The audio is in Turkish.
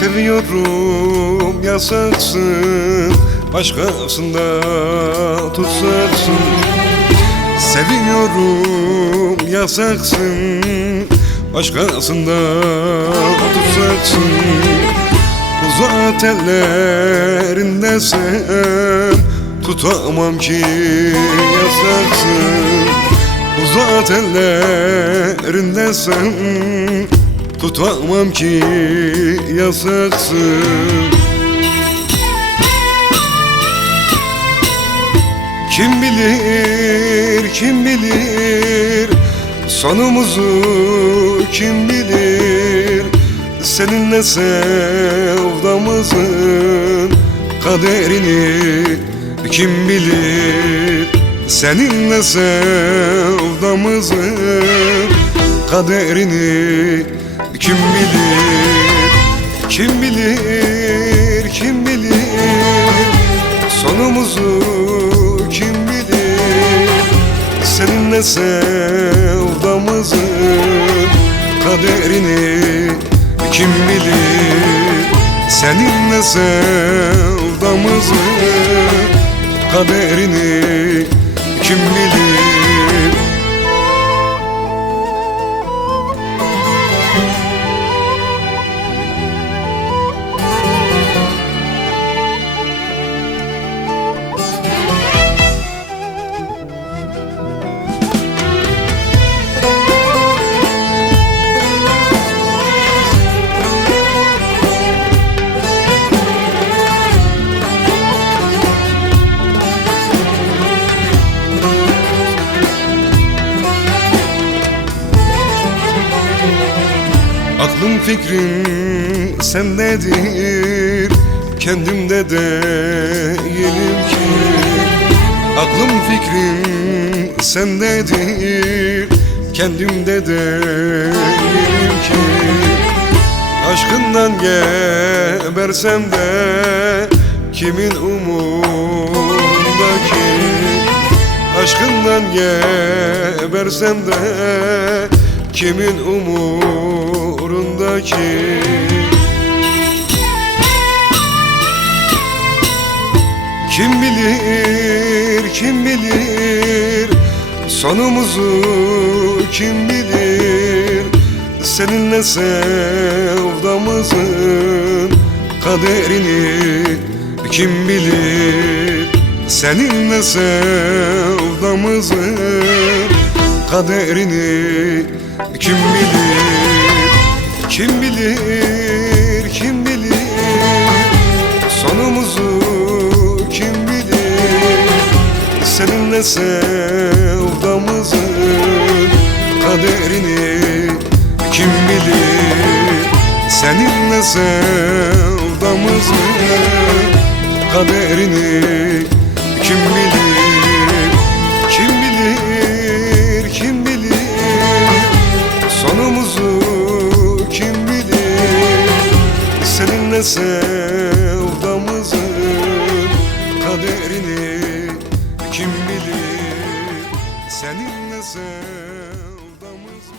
Seviyorum yasaksın, başkasında tutsaksın. Seviyorum yasaksın, başkasında tutsaksın. Uzat ellerindeysem tutamam ki yasaksın. Uzat ellerindeysem tutamam ki yasaksın. Kim bilir, kim bilir sonumuzu, kim bilir seninle sevdamızın kaderini, kim bilir seninle sevdamızın kaderini, kim bilir, kim bilir, kim bilir sonumuzu, kim bilir seninle sevdamızın kaderini, kim bilir seninle sevdamızın kaderini, kim bilir. Aklım fikrim sendedir, kendimde değilim ki. Aklım fikrim sendedir, kendimde değilim ki. Aşkından gebersem de kimin umurunda ki? Aşkından gebersem de kimin umurunda ki? Kim bilir, kim bilir sonumuzu, kim bilir seninle sevdamızın kaderini, kim bilir seninle sevdamızın kaderini, kim bilir, kim bilir, kim bilir sonumuzu, kim bilir seninle sevdamızın kaderini, kim bilir seninle sevdamızın kaderini, kim bilir, kim bilir, kim bilir sonumuzu, kim bilir seninle sevdamızın kaderini, kim bilir seninle sevdamızın